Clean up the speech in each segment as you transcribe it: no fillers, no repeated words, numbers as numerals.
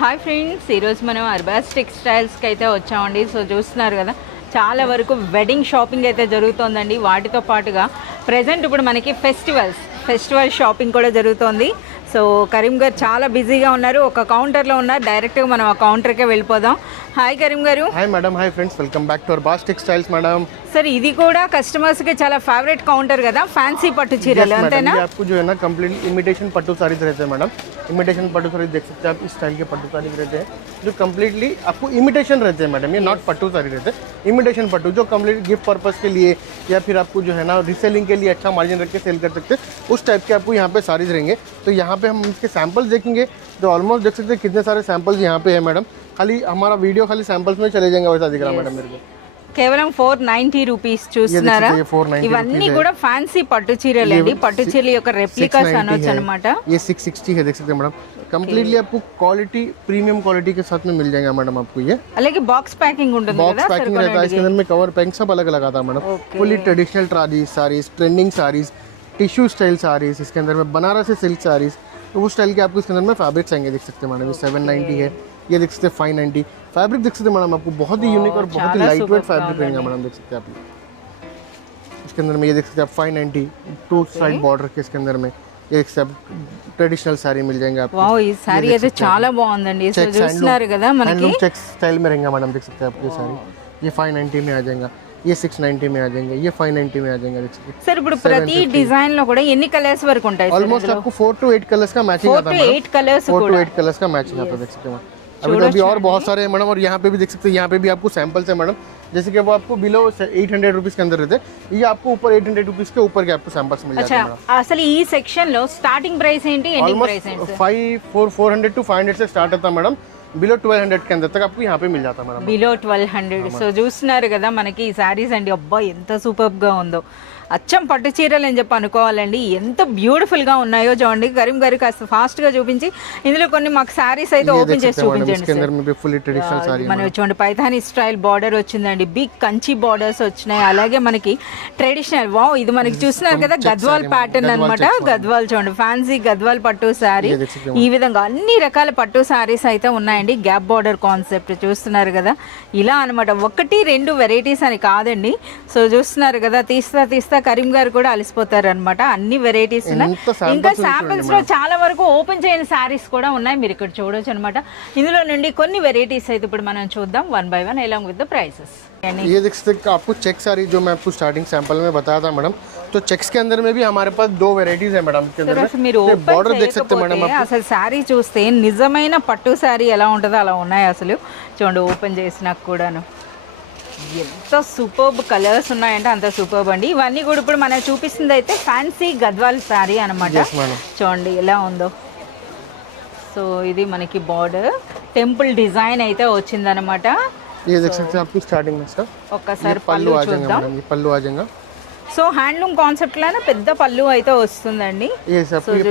Hi friends, ఈరోజు మనం అర్బాస్ టెక్స్టైల్స్కి అయితే వచ్చామండి. సో చూస్తున్నారు కదా, చాలా వరకు వెడ్డింగ్ షాపింగ్ అయితే జరుగుతోందండి. వాటితో పాటుగా ప్రజెంట్ ఇప్పుడు మనకి ఫెస్టివల్ షాపింగ్ కూడా జరుగుతోంది. సో కరీం గారు చాలా బిజీగా ఉన్నారు, ఒక కౌంటర్లో ఉన్నారు. డైరెక్ట్గా మనం ఆ కౌంటర్కే వెళ్ళిపోదాం. హాయ్ కరీం గారు. Hi madam. Hi friends, welcome back to Arbaz textiles madam. Sir ఇది కూడా కస్టమర్స్కి చాలా ఫేవరెట్ కౌంటర్ కదా, ఫ్యాన్సీ పట్టు చీరలు అంతేనా? आपको जो है ना कंप्लीट इमिटेशन पट्टू साड़ीज रहते हैं मैडम. इमिटेशन पट्टू साड़ीज देख सकते हैं आप, इस स्टाइल के पट्टू साड़ीज रहते हैं जो कम्प्लीटली आपको इमिटेशन रहते हैं मैडम. ये नॉट पट्टू साड़ी रहते हैं, इमिटेशन पट्टू जो कम्प्लीट गिफ्ट पर्पस के लिए या फिर आपको जो है ना रिसेलिंग के लिए अच्छा मार्जिन रख के सेल कर सकते हैं, उस टाइप के आपको यहाँ पे साड़ीज रहेंगे. तो यहाँ पे हम इसके सैम्पल्स देखेंगे, तो ऑलमोस्ट देख सकते हैं कितने सारे सैम्पल्स यहाँ पे है मैडम. खाली हमारा वीडियो खाली सैम्पल्स में चले जाएंगे, वैसा दिख रहा है मैडम मेरे को. కేవలం 490 రూపీస్ చూస్తున్నారా? ఇవన్నీ కూడా ఫ్యాన్సీ పట్టు చీరలు అండి. పట్టు చీరల యొక్క రెప్లికాస్ అనొచ్చు అన్నమాట. ये 660 है, देख सकते हैं मैडम. कंप्लीटली आपको क्वालिटी प्रीमियम क्वालिटी के साथ में मिल जाएगा मैडम आपको. ये అలాగే బాక్స్ ప్యాకింగ్ ఉంటుంది కదా, बॉक्स पैकिंग रहता है, इसके अंदर में कवर पैकिंग सब अलग अलग आता है madam. Fully traditional saris, trending saris, tissue style saris, इसके अंदर में बनारसी सिल्क साड़ीज, तो उस स्टाइल के आपको इसके अंदर में फैब्रिक्स आएंगे. देख सकते हैं मैडम, ये 790 है. ये देख सकते हैं 590 फैब्रिक. देख सकते हैं मैडम, आपको बहुत ही यूनिक और बहुत ही लाइट वेट फैब्रिक रहेगा मैडम. देख सकते हैं आप इसके अंदर में. ये देख सकते हैं आप 590 टू साइड बॉर्डर के इसके अंदर में. ये देख सकते हैं ट्रेडिशनल साड़ी मिल जाएंगे आपको. వావ్, ఈ సారీ అయితే చాలా బాగుందండి. సో చూస్తున్నారు కదా, మనకి चेक स्टाइल में रहेगा मैडम. देख सकते हैं आप ये साड़ी, ये 590 में आ जाएगा, ये 690 में आ जाएंगे, ये 590 में आ जाएगा. देख सकते हैं సార్ ఇప్పుడు ప్రతి డిజైన్ లో కూడా ఎన్ని కలర్స్ వరకు ఉంటాయి? ऑलमोस्ट आपको 4 to 8 कलर्स का मैचिंग आता है. 4 to 8 कलर्स 4 to 8 कलर्स का मैचिंग आता है. देख सकते हैं अभी और बहुत सारे हैं मैडम. और यहाँ पे भी देख सकते हैं, यहाँ पे भी आपको सैंपल्स है मैडम. जैसे कि वो आपको बिलो 800 रुपीज़ के अंदर रहते हैं, ये आपको ऊपर 800 रुपीज़ के ऊपर के आपको सैंपल्स मिल जाते हैं मैडम. అసలు ఈ సెక్షన్ లో స్టార్టింగ్ ప్రైస్ ఏంటి, ఎండింగ్ ప్రైస్ ఏంటి? 400 to 500 से स्टार्ट होता है मैडम. बिलो 1200 के अंदर तक आपको यहाँ पे मिल जाता है मैडम. బిలో 1200. సో చూస్తున్నారు కదా, మనకి ఈ సారీస్ అండి. అబ్బా ఎంత సూపర్ గా ఉందో, అచ్చం పట్టు చీరలు అని చెప్పి అనుకోవాలండి. ఎంత బ్యూటిఫుల్ గా ఉన్నాయో చూడండి. కరీం గారు కాస్త ఫాస్ట్ గా చూపించి ఇందులో కొన్ని మాకు సారీస్ అయితే ఓపెన్ చేసి చూపించండి. మనం చూడండి, పైథానీ స్టైల్ బార్డర్ వచ్చిందండి, బిగ్ కంచి బార్డర్స్ వచ్చినాయి. అలాగే మనకి ట్రెడిషనల్, వావ్, ఇది మనకి చూస్తున్నారు కదా గద్వాల్ ప్యాటర్న్ అన్నమాట. గద్వాల్ చూడండి, ఫ్యాన్సీ గద్వాల్ పట్టు సారీ. ఈ విధంగా అన్ని రకాల పట్టు సారీస్ అయితే ఉన్నాయండి. గ్యాప్ బార్డర్ కాన్సెప్ట్ చూస్తున్నారు కదా, ఇలా అనమాట. 1-2 వెరైటీస్ అని కాదండి. సో చూస్తున్నారు కదా, తీస్తా కరీం గారు కూడా అలసిపోతారు అనమాట. అన్ని వెరైటీస్ ఉన్నాయి. ఇంకా శాంపిల్స్ లో చాలా వరకు ఓపెన్ చేయని సారీస్ కూడా ఉన్నాయి, మీరు ఇక్కడ చూడొచ్చు అనమాట. ఇందులో నుండి కొన్ని వెరైటీస్ అయితే ఇప్పుడు మనం చూద్దాం one by one along with the prices. ये देख सकते हैं आपको चेक साड़ी जो मैं आपको स्टार्टिंग सैंपल में बताया था मैडम. तो चेक्स के अंदर में भी हमारे पास 2 वेराइटीज है मैडम. इसके अंदर మీరు बॉर्डर देख सकते हैं मैडम. అసలు సారీ చూస్తే నిజమైన పట్టు సారీ ఎలా ఉంటుందో అలా ఉన్నాయి అసలు. చూడండి, ఓపెన్ చేసినాక కూడాను ఎంత సూపర్బ్ కలర్స్ ఉన్నాయంటే అంత సూపర్బ్ అండి. ఇవన్నీ కూడా ఇప్పుడు మనం చూపిస్తుంది అయితే ఫ్యాన్సీ గద్వాల్ సారీ అనమాట. చూడండి ఎలా ఉందో. సో ఇది మనకి బార్డర్ టెంపుల్ డిజైన్ అయితే వచ్చిందనమాట. ఒక్కసారి పళ్ళు చూద్దాం. పళ్ళు आ जाएगा. సో హ్యాండ్లూమ్ కాన్సెప్ట్ లానే పెద్ద పళ్ళు అయితే వస్తుందండి.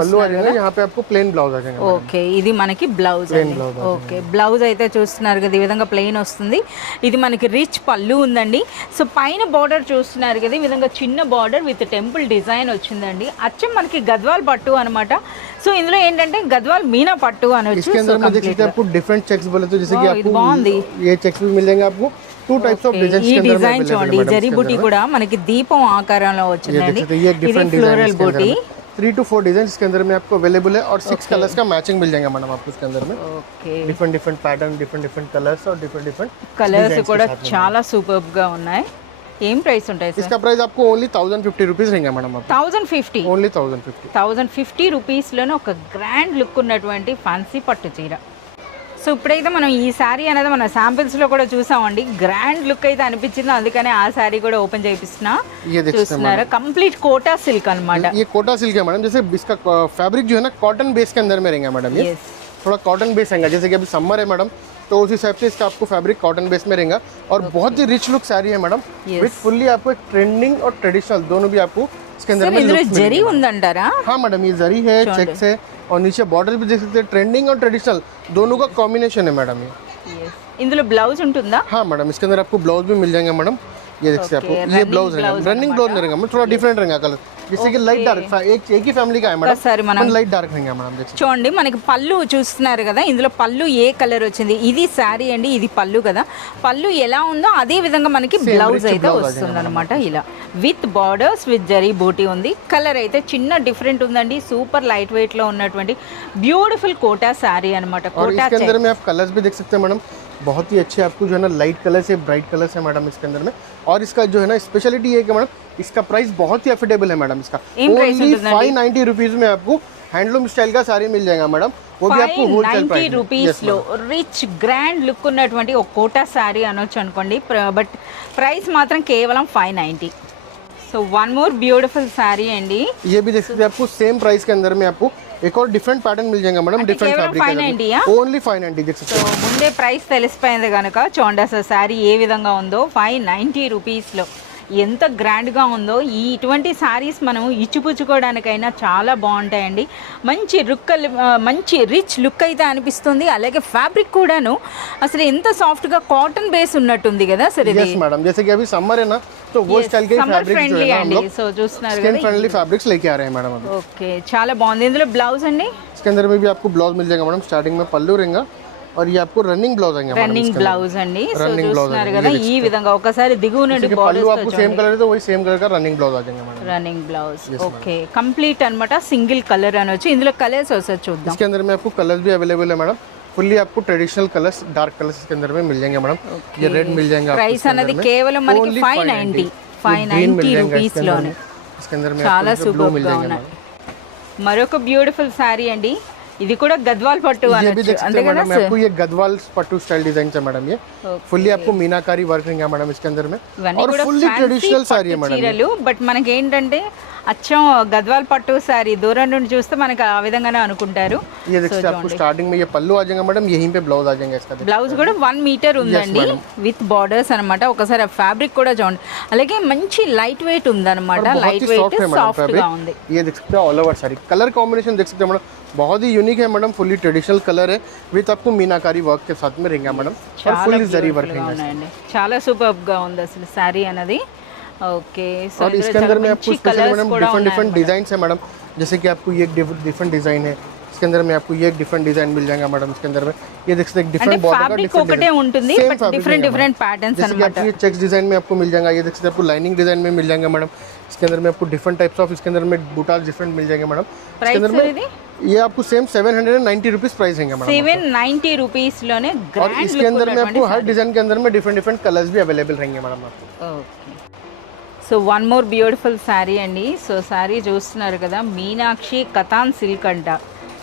పళ్ళు यहाँ पे आपको प्लेन ब्लाउज आ जाएगा. ఓకే, ఇది మనకి బ్లౌజ్. ఓకే, బ్లౌజ్ అయితే చూస్తున్నారు కదా, ఈ విధంగా ప్లెయిన్ వస్తుంది. ఇది మనకి రిచ్ పళ్ళు ఉందండి. సో పైన బార్డర్ చూస్తున్నారు కదా, ఈ విధంగా చిన్న బార్డర్ విత్ టెంపుల్ డిజైన్ వచ్చిందండి. అచ్చం మనకి గద్వాల్ పట్టు అనమాట. సో ఇందులో ఏంటంటే గద్వాల్ మీనా పట్టు అనొచ్చు. डिफरेंट चेक्स बोले तो जैसे कि आपको ये चेक्स भी मिल जाएंगे आपको. 2 टाइप्स ऑफ डिजाइन. ఈ డిజైన్ చూడండి, జరీ బూటీ కూడా మనకి దీపం ఆకారంలో వచ్చిందండి. ఇది ఫ్లోరల్ బూటీ. 3 to 4 डिजाइन इसके अंदर में आपको अवेलेबल है. और 6 कलर्स का मैचिंग मिल जाएगा मैडम आपको इसके अंदर में. Okay, different pattern, different colours और डिफरेंट कलर्स కూడా చాలా సూపర్బ్ గా ఉన్నాయి. ఏం ప్రైస్ ఉంటాయి సార్? इसका प्राइस आपको ओनली 1050 रुपीस रहेगा मैडम. 1050 ओनली 1050 రూపీస్ లోనే ఒక గ్రాండ్ లుక్ ఉన్నటువంటి ఫ్యాన్సీ పట్టు చీర. సో ఇప్పుడైతే మనం ఈ శారీ అనేది మన శాంపిల్స్ లో కూడా చూసామండి. గ్రాండ్ లుక్ అయితే అనిపించింది, అందుకనే ఆ శారీ కూడా ఓపెన్ చేపిస్తున్నా. చూస్తున్నారా, కంప్లీట్ కోటా సిల్క్ అన్నమాట. ये कोटा सिल्क है मैडम. जैसे इसका फैब्रिक जो है ना कॉटन बेस के अंदर में रहेगा मैडम. ये थोड़ा कॉटन बेस रहेगा. जैसे कि अभी समर है मैडम, तो उस हिसाब से इसका आपको फैब्रिक कॉटन बेस में रहेगा. और बहुत ही रिच लुक साड़ी है मैडम, विद फुल्ली आपको ट्रेंडिंग और ट्रेडिशनल दोनों भी आपको इसके अंदर में लुक जरी ఉందంటారా? हाँ मैडम, ये जरी है, चेक्स है, और नीचे बॉर्डर भी देख सकते हैं. ट्रेंडिंग और ट्रेडिशनल दोनों का कॉम्बिनेशन है मैडम. ये ఇందులో బ్లౌజ్ ఉంటుందా? हाँ मैडम, इसके अंदर आपको ब्लाउज भी मिल जाएंगे मैडम. ये देख सकते हैं आपको, ये ब्लाउज रहेगा, रनिंग ब्लाउज नहीं रहेगा, थोड़ा डिफरेंट रहेगा कलर, जैसे कि लाइट डार्क एक ही ఫ్యామిలీ का है ఒకసారి మనం मैडम, लाइट डार्क रहेगा मैडम। देखिए చూడండి మనకి పళ్ళు చూస్తున్నారు కదా, ఇందులో పళ్ళు ఏ కలర్ వచ్చింది, ఇది శారీ అండి, ఇది పళ్ళు కదా, పళ్ళు ఎలా ఉందో అదే విధంగా మనకి బ్లౌజ్ అయితే వస్తుంది అనమాట, ఇలా విత్ బార్డర్స్ విత్ జరీ బూటీ ఉంది। కలర్ అయితే చిన్న డిఫరెంట్ ఉందండి, సూపర్ లైట్ వెయిట్ లో ఉన్నటువంటి బ్యూటిఫుల్ కోటా శారీ అనమాట। और కోటా इसके अंदर में आप कलर्स भी देख सकते हैं मैडम, बहुत ही अच्छे आपको जो है ना लाइट कलर से ब्राइट कलर्स है मैडम इसके अंदर में। और इसका जो है ना स्पेशलिटी ये है कि मैडम इसका प्राइस बहुत ही अफोर्डेबल है मैडम, इसका ओनली 590 रुपीज में आपको हैंडलूम स्टाइल का साड़ी मिल जाएगा मैडम, वो भी आपको होलसेल प्राइस రూపీస్ లో రిచ్ గ్రాండ్ లుక్ ఉన్నటువంటి ఒక కోటా శారీ అనొచ్చు అనుకోండి, బట్ ప్రైస్ మాత్రం కేవలం 590। So one more beautiful sari अंडी, ये भी देख सकते हैं आपको सेम प्राइस के अंदर में आपको एक और डिफरेंट पैटर्न मिल जाएगा मैडम, डिफरेंट फैब्रिक ओनली 590 देख सकते हैं। ముందే ప్రైస్ తెలిసిపోయింది కనుక చూడండి అసలు శారీ ఏ విధంగా ఉందో, 590 రూపీస్లో ఎంత గ్రాండ్గా ఉందో। ఇటువంటి శారీస్ మనం ఇచ్చిపుచ్చుకోవడానికైనా చాలా బాగుంటాయండి, మంచి రిచ్ లుక్ అయితే అనిపిస్తుంది, అలాగే ఫ్యాబ్రిక్ కూడాను అసలు ఎంత సాఫ్ట్గా కాటన్ బేస్ ఉన్నట్టుంది కదా సార్ ఇది। मैडम जैसे कि अभी समर है ना, तो वो स्टाइल के फैब्रिक जो है हम लोग సో చూస్తున్నారు स्किन కదా, फ्रेंडली फैब्रिक्स लेके आ रहे हैं मैडम अभी। ఓకే చాలా బాగుంది। ఇందులో బ్లౌజ్ అండి, इसके अंदर में भी आपको ब्लाउज मिल जाएगा मैडम, स्टार्टिंग में पल्लू रहेगा और ये आपको रनिंग ब्लाउज आएंगे मैडम, రన్నింగ్ బ్లౌజ్ అండి। సో చూస్తున్నారు కదా ఈ విధంగా ఒకసారి దిగువ నుండి पल्लू आपको सेम कलर है तो वही सेम कलर का रनिंग ब्लाउज आ जाएगा madam, running blouse. Okay complete అన్నమాట, సింగిల్ కలర్ అనొచ్చు। ఇందులో కలర్స్ ఒకసారి చూద్దాం। इसके अंदर में आपको कलर्स भी अवेलेबल है मैडम, फुल्ली आपको ट्रेडिशनल कलर्स डार्क कलर्स इसके अंदर में मिल जाएंगे मैडम। ये रेड मिल जाएगा आपको, ప్రైస్ అనేది కేవలం మనకి 590 రూపీస్ లోనే, इसके अंदर में చాలా आपको ब्लू मिल సూపర్ గా जाएंगे ఉన్నాయి। మరొక బ్యూటిఫుల్ శారీ అండి, ఇది కూడా గద్వాల్ పట్టు ये भी అనొచ్చు देख सकते అంతే हैं కదా मैडम, సార్। आपको ये गदवाल पट्टू स्टाइल डिजाइन है मैडम, ये फुल्ली आपको मीनाकारी वर्क रहेगा मैडम इसके अंदर में, ఇవన్నీ और కూడా फुल्ली ट्रेडिशनल साड़ी है मैडम। చీరలు, బట్ మనకి ఏంటంటే అచ్చం గద్వాల్ పట్టు శారీ దూరం నుండి చూస్తే మనకి ఆ విధంగానే అనుకుంటారు। ये देख सकते हैं आपको स्टार्टिंग में ये पल्लू आ जाएगा मैडम, यहीं पे ब्लाउज आ जाएगा इसका। బ్లౌజ్ కూడా 1 మీటర్ ఉందండి విత్ బార్డర్స్ అన్నమాట। ఒకసారి ఆ ఫ్యాబ్రిక్ కూడా చూడండి, అలాగే మంచి లైట్ వెయిట్ ఉందన్నమాట, లైట్ వెయిట్ సాఫ్ట్ గా ఉంది। ये देख सकते हैं all over sari colour combination देख सकते हैं मैडम, बहुत ही यूनिक है मैडम, फुल्ली ट्रेडिशनल कलर है विथ आपको मीनाकारी वर्क के साथ में रहेगा मैडम, और फुल्ली जरी वर्क रहेगा, చాలా సూపర్ గా ఉంది అసలు శారీ అనేది। ఓకే సో और इसके अंदर में आपको स्पेशल मैडम डिफरेंट डिजाइन है मैडम, जैसे कि आपको ये डिफरेंट डिजाइन है, इसके अंदर में आपको ये डिफरेंट डिजाइन मिल जाएगा मैडम। इसके अंदर में ये देख सकते हैं डिफरेंट बॉर्डर का ఫ్యాబ్రిక్ ఒకటే ఉంటుంది, బట్ డిఫరెంట్ ప్యాటర్న్స్ అన్నమాట। ये चेक्स डिजाइन में आपको मिल जाएगा, ये देख सकते हैं आपको लाइनिंग डिजाइन में मिल जाएगा मैडम। इसके अंदर में आपको डिफरेंट टाइप्स ऑफ इसके अंदर में बूटास डिफरेंट मिल जाएंगे मैडम। इसके अंदर में ये आपको सेम 790 रुपीस प्राइस रहेगा मैडम, 790 రూపీస్ లోనే और గ్రాండ్ इसके अंदर में आपको हर डिजाइन के अंदर में डिफरेंट कलर्स भी अवेलेबल रहेंगे मैडम आपको। Okay so one more beautiful sari అండి। సో శారీ చూస్తున్నారు కదా, మీనాక్షి కతాన్ సిల్క్ అంట,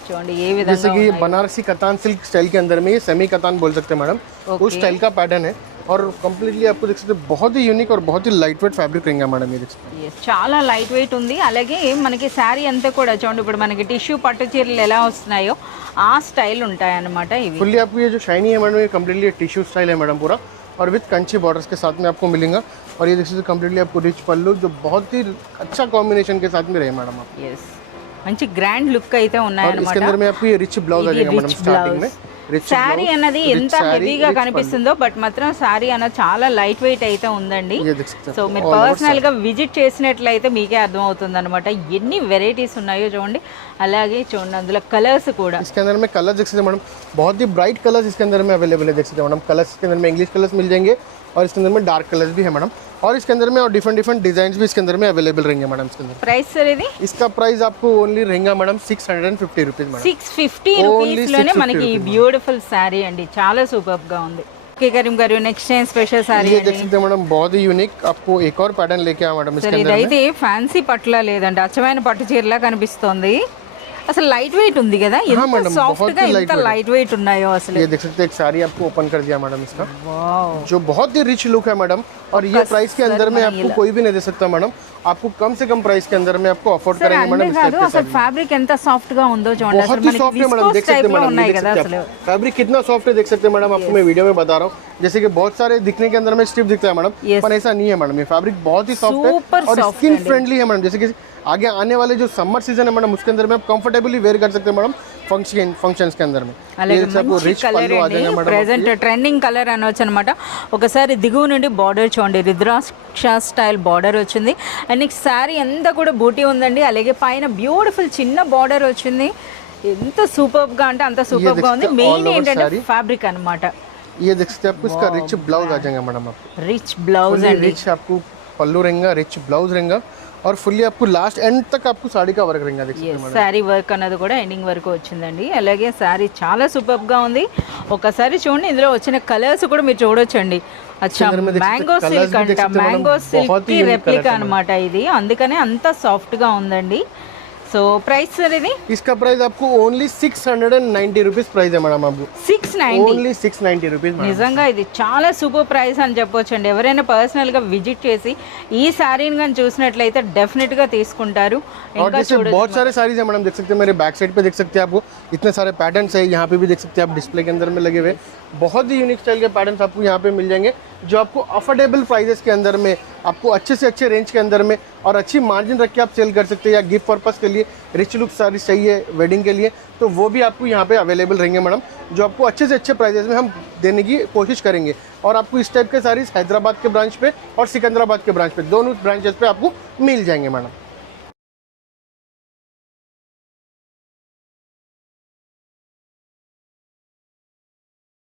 చూడండి ఏ విధంగా जैसे कि ये बनारसी कतान सिल्क स्टाइल के अंदर में ये सेमी कतान बोल सकते हैं मैडम, उस स्टाइल का पैटर्न है, और कंप्लीटली आपको देख सकते हैं बहुत ही यूनिक और बहुत ही लाइट वेट फैब्रिक रहेगा मैडम, ये देख सकते हैं। Yes, చాలా లైట్ వెయిట్ ఉంది, అలాగే మనకి శారీ అంతా కూడా చూడండి ఇప్పుడు మనకి టిష్యూ పట్టు చీరలు ఎలా వస్తున్నాయో ఆ స్టైల్ ఉంటాయి అన్నమాట ఇవి। फुल्ली आपको ये जो शाइनी है मैडम, ये कंप्लीटली टिश्यू स्टाइल है मैडम पूरा, और विथ कंची बॉर्डर्स के साथ में आपको मिलेगा, और ये देख सकते हैं कंप्लीटली आपको रिच पल्लू जो बहुत ही अच्छा कॉम्बिनेशन के साथ में रहे मैडम आप। ఎస్ మంచి గ్రాండ్ లుక్ అయితే और ఉన్నాయన్నమాట। इसके अंदर में आपको ये रिच ब्लाउज आ जाएगा मैडम, स्टार्टिंग में रिच శారీ అన్నది ఎంత హెవీగా కనిపిస్తుందో, బట్ మాత్రం శారీ అన్నది చాలా లైట్ వెయిట్ అయితే ఉందండి। ये देख सकते हैं। సో మీరు పర్సనల్ గా విజిట్ చేసినట్లయితే మీకే అర్థం అవుతుంది అనమాట ఎన్ని వెరైటీస్ ఉన్నాయో చూడండి, అలాగే చూడండి అందులో కలర్స్ కూడా। इसके अंदर में कलर देख सकते हैं मैडम, बहुत ही ब्राइट कलर्स इसके अंदर में अवेलेबल है, देख सकते हैं मैडम। कलर्स के अंदर में इंग्लिश कलर्स मिल जाएंगे, और इसके अंदर में डार्क कलर्स भी है मैडम, और इसके अंदर में और डिफरेंट डिजाइन भी इसके अंदर में अवेलेबल रहेंगे मैडम। इसके अंदर ప్రైస్ సార్ ఇది इसका प्राइस आपको ओनली रहेगा मैडम 650 रुपीज मैडम। 650 రూపీస్ లోనే మనకి బ్యూటిఫుల్ శారీ అండి, చాలా సూపర్ గా ఉంది। ఓకే కరీం గారు, నెక్స్ట్ టైం స్పెషల్ శారీ ये देख सकते हैं मैडम, बहुत ही यूनिक आपको एक और पैटर्न लेके आया मैडम इसके సార్। अंदर में। ఇదైతే ఫ్యాన్సీ పట్టులా లేదండి, అచ్చమైన పట్టు చీరలా కనిపిస్తోంది, అసలు లైట్ వెయిట్ ఉంది కదా, ఎంత madam, సాఫ్ట్ बहुत గా ही ఎంత లైట్ వెయిట్ ఉన్నాయో అసలు। ये देख सकते हैं एक साड़ी आपको ओपन कर दिया मैडम इसका, వావ్ जो बहुत ही रिच लुक है मैडम, और ये प्राइस के अंदर में आपको कोई भी नहीं दे सकता मैडम, आपको कम से कम प्राइस के अंदर में आपको अफोर्ड సార్ करेंगे मैडम। అంతే కాదు, అసలు ఫ్యాబ్రిక్ ఎంత సాఫ్ట్ గా ఉందో చూడండి, बहुत అసలు ही మనకి सॉफ्ट है मैडम, देख విస్కోస్ सकते టైప్ हैं లో मैडम, ఉన్నాయి ये देख కదా सकते అసలు। हैं फैब्रिक कितना सॉफ्ट है, देख सकते हैं मैडम, आपको मैं वीडियो में बता रहा हूँ। जैसे कि बहुत सारे दिखने के अंदर में स्टिफ दिखता है मैडम, Yes. पर ऐसा नहीं है मैडम, ये फैब्रिक बहुत ही सॉफ्ट Super है और soft स्किन है। फ्रेंडली है मैडम। जैसे कि आगे आने वाले जो समर सीजन है मैडम, उसके अंदर में आप कंफर्टेबली वेयर कर सकते हैं मैडम, फंक्शंस के अंदर में అలాగే ये सब మంచి रिच కలర్ पल्लू आ అండి, जाएगा मैडम ప్రెసెంట్ ట్రెండింగ్ కలర్ అనవచ్చు అనమాట. ఒకసారి దిగువ నుండి బార్డర్ చూడండి, రుద్రాక్ష స్టైల్ బార్డర్ వచ్చింది. అండ్ నెక్స్ట్ శారీ అంతా కూడా బూటీ ఉందండి. అలాగే పైన బ్యూటిఫుల్ చిన్న బార్డర్ వచ్చింది. ఎంత సూపర్గా అంటే అంత సూపర్గా ఉంది. మెయిన్ ఏంటంటే ఫ్యాబ్రిక్ అనమాట. ये देख सकते हैं आपको इसका रिच ब्लाउज आ जाएगा मैडम आपको రిచ్ బ్లౌజ్ అండి. रिच आपको पल्लू रहेगा रिच ब्लाउज रहेगा और फुल्ली आपको लास्ट एंड तक आपको साड़ी का वर्क रहेगा देख सकते हैं मैडम శారీ వర్క్ అన్నది కూడా ఎండింగ్ వరకు వచ్చిందండి. అలాగే శారీ చాలా సూపర్గా ఉంది. ఒకసారి చూడండి, ఇందులో వచ్చిన కలర్స్ కూడా మీరు చూడొచ్చండి. అచ్చా మ్యాంగో సిల్క్ అంట, మ్యాంగో సిల్క్ కి రెప్లికా అనమాట ఇది, అందుకనే అంత సాఫ్ట్గా ఉందండి. సో ప్రైస్ అనేది इसका प्राइस आपको ओनली 690 रुपीज प्राइस है मैडम आपको 690. ओनली 690 रुपीज నిజంగా ఇది చాలా సూపర్ ప్రైస్ అని చెప్పొచ్చండి. ఎవరైనా పర్సనల్గా విజిట్ చేసి ఈ శారీని కానీ చూసినట్లయితే డెఫినెట్గా తీసుకుంటారు. और जैसे बहुत सारे साड़ीज है मैडम देख सकते हैं मेरे बैक साइड पे देख सकते हैं आपको इतने सारे पैटर्न्स है यहाँ पे भी देख सकते हैं आप डिस्प्ले के अंदर में लगे हुए बहुत ही यूनिक स्टाइल के पैटर्न्स आपको यहाँ पे मिल जाएंगे जो आपको अफोर्डेबल प्राइजेस के अंदर में आपको अच्छे से अच्छे रेंज के अंदर में और अच्छी मार्जिन रख के आप सेल कर सकते हैं या गिफ्ट पर्पस के लिए रिच लुक साड़ीज चाहिए वेडिंग के लिए तो वो भी आपको यहाँ पे अवेलेबल रहेंगे मैडम जो आपको अच्छे से अच्छे प्राइजेस में हम देने की कोशिश करेंगे और आपको इस टाइप के साड़ीज हैदराबाद के ब्रांच पे और सिकंदराबाद के ब्रांच पे दोनों ब्रांचेस पे आपको मिल जाएंगे मैडम